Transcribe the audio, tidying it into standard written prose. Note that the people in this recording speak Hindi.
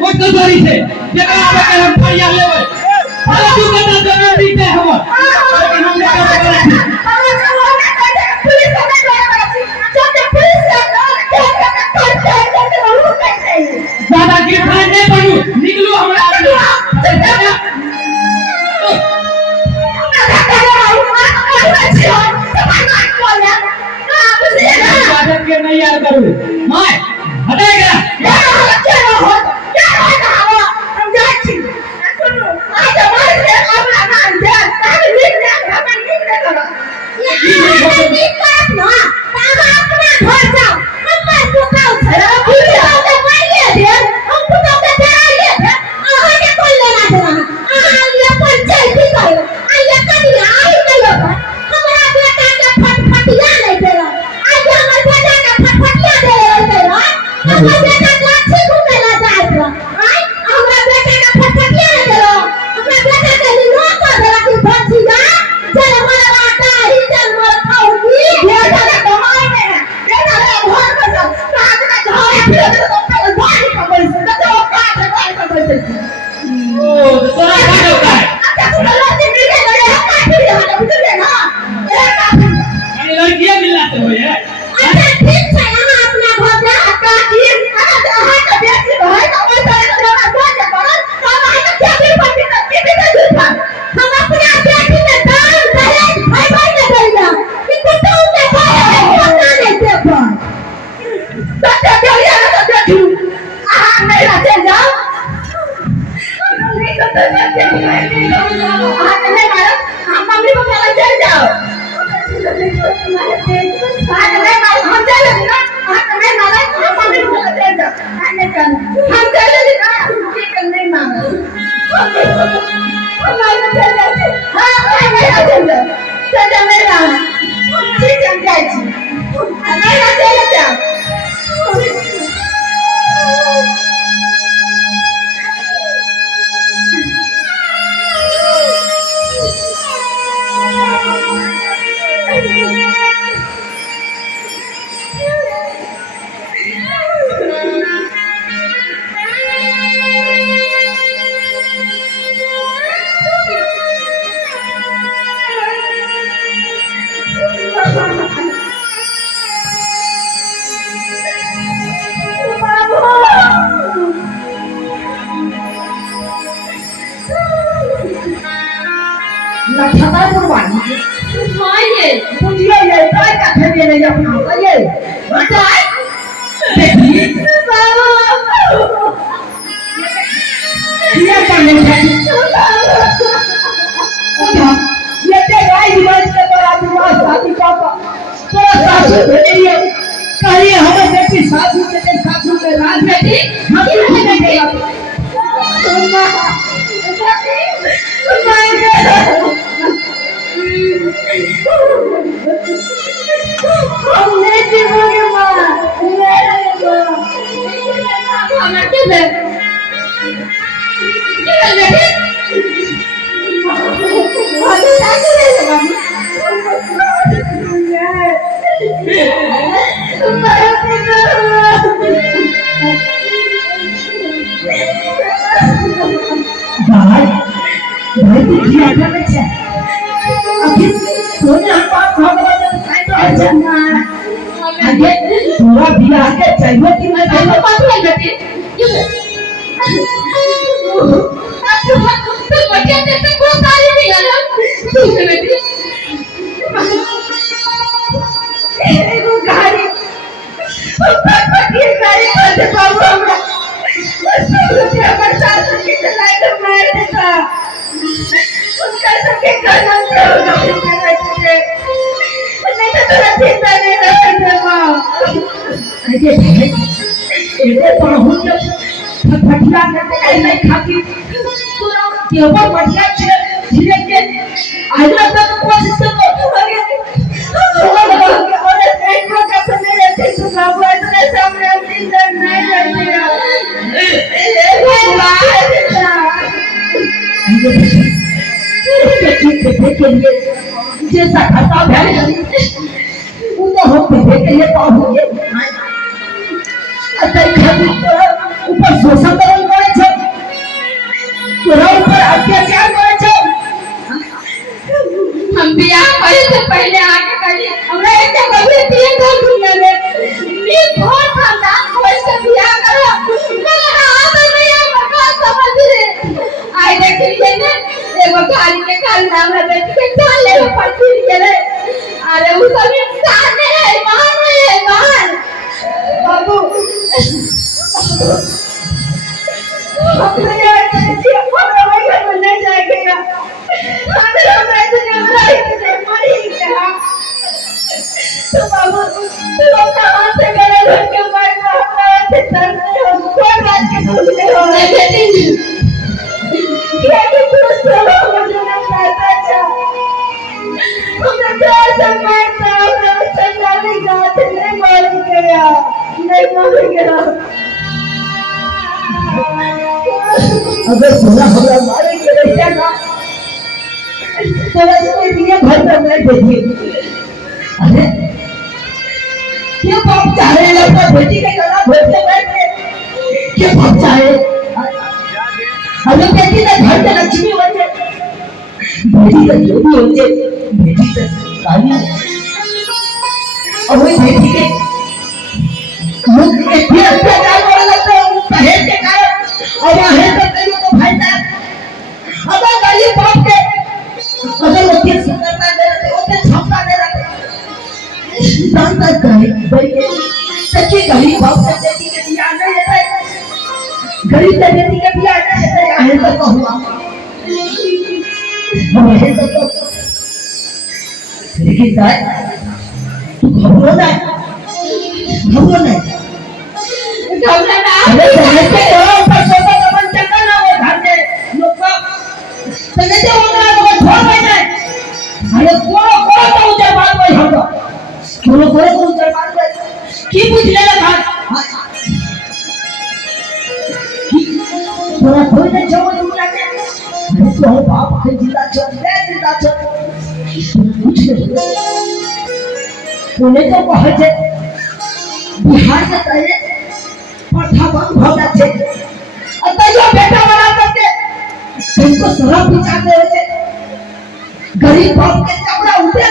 वो खसरी से जेकरा आके हम फरिया लेबै अरे तू कतना जरूरी है हमर लेकिन हम लेके बगल छी हमरा जवाब ना दे पुलिस के नहीं बड़ा छी जब पुलिस से ज्यादा गिरफ्तार नहीं बनू निकलो हमरा के नहीं यार करू मैं हटेगा क्या हो क्या हम जा छी सुनो आज हमारे से अपना नाम दे ताकि लिख दे हम लिख दे करो ये लिख कर ना ताकि अपना घर जाओ हम पर तो काउ छरा पूरे होते पहले दे हम तो के चढ़ाइए दे आहा के कोई लेना देना आहा ये पंचायत की करो आइए कभी आई नहीं होगा हमारा बेटा के फटफटिया नहीं दे रहा आज हमारे बेटा के फटफटिया दे रहा हमारा बेटा लाठी घूमेला जात रहा आई हमरा बेटा के फटफटिया नहीं दे रहा हमरा बेटा के लिनो कर देला कि भंजी जा चल हमारा आटा ही चल मोर खाऊंगी ये जगह कमाई में है ये जगह घर में सब रात में घर फिर तो पहले बाहर का पैसे तो काट का पैसे ओ तोरा का होता है अच्छा तू लड़की मिल गई है काट भी है ना बुझ गए ना ये काट अरे लड़कियां मिलना तो है अच्छा ठीक है यहां अपना घर जा काटी अरे हां का बेटी भाई का वो सारे का घर जा पर सब आई का क्या भी पति का भी दूसरा हम अपना बेटी में दान दहेज भाई भाई ने देगा कि कुत्ता उनके भाई है पता नहीं देखो सत्य बोलिए ना तो देखू आ नहीं रहते जाओ नहीं तो सत्य नहीं जाओ आ नहीं मारो हम मम्मी को चला चल जाओ हम चले ना नहीं मारा हम मम्मी को चला चल जाओ नहीं कर हम चले ना ठीक नहीं मांगा हम नहीं चल जाते हां नहीं चल नहीं रहा ठीक है जाइए नहीं चल जाओ लखता कुर्बानी हां ये बुझिए ये काय का खेले नहीं अपना ये बताए देखिए ये करने चाहिए ये ते गाय दिवस के तोरा दिवस शादी पापा तोरा सासू भेलिए कहिए हमें बेटी सासू के राज बेटी हम नहीं देगा हमने जीवोगे माँ हमारे क्या है क्या बेटे अरे सासू ले ले भाई तू क्या कर रहे हैं अभी तूने हम बात भगवान ने बताई तो अच्छा ना आगे पूरा बियाह के चाहिए कि मैं दोनों बात नहीं बेटी अब तो बच्चे देते को सारी नहीं आया ठीक है बेटी एगो गाड़ी पटपटी गाड़ी करते बाबू हमरा सब रुपया बरसात के चलाई तो मार देता उसका सबके करना होगा नहीं तो तेरा चिंता नहीं रहता माँ अरे भाई इधर बाहु जब फटिया करते ऐसे खाती पूरा केवल बढ़िया धीरे के आज तक कोशिश करते और एक को कैसे नहीं रहते तो बाबू इतने सामने अंदर नहीं रहते के लिए जैसा खाता है वो तो हम बेटे के लिए पाओगे अच्छा ऊपर शोषण करेंगे तोरा ऊपर अत्याचार करे छो। हम बियाह करे से पहले आके कही हमरा एक कभी पिए घर दुनिया में नी बहुत खानदान खोज के बियाह करो मगर हाथ में ये मकान समझ रे आई देखिए ने एगो गाड़ी के काल नाम है बेटी के जान ले पड़ती रे अरे वो सब इंसान है मान बाबू अपने यार जी अपना वही घर में नहीं जाएगा अगर हमरा इतने मरी क्या तो बाबू तू अपना हाथ से मेरे घर के मार अपना से सर कोई बात के भूल नहीं हो बेटी ये कि तू सोलो मुझे नहीं पता था मुझे प्यार से मारता मैं चंदाली गात नहीं मार गया अगर तोरा हमरा मारे के रहिया ना तोरा से दिए घर में मैं भेजी। अरे क्यों बाप चाहे अपना बेटी के गला भर के बैठे क्यों बाप चाहे अरे बेटी ने घर के लक्ष्मी हो जाए बेटी का जो भी हो जाए बेटी से काली और वही बेटी के मुझ के फिर अत्याचार करने लगते हैं दहेज के कारण और है तो कहीं तो भाई साहब अगर गरीब बाप के अगर वो किस सुंदरता दे रहे होते क्षमता दे रहे जानता गरीब भाई के सच्ची गरीब बाप के बेटी के बियाह नहीं देता गरीब के बेटी के बियाह नहीं देता है तो कहूँगा हम है तो लेकिन दाई तू घबरो नहीं अरे दहेज के घरों पर सोता दमन चक्कर ना हो घर के लोग का तने से होना तो छोड़ बैठे अरे कोरो तो उधर बात वही होगा कोरो तो उधर बात वही की पूछ ले ना घर तोरा कोई ने जो दुनिया के अरे तो बाप के जिंदा छोड़ ले जिंदा छोड़ पूछ ले तूने तो कहे छे बिहार के तले प्रथा बंद हो जाते अतयो बेटा बना करके तुमको शराब पिचाते होते गरीब बाप के कपड़ा उठे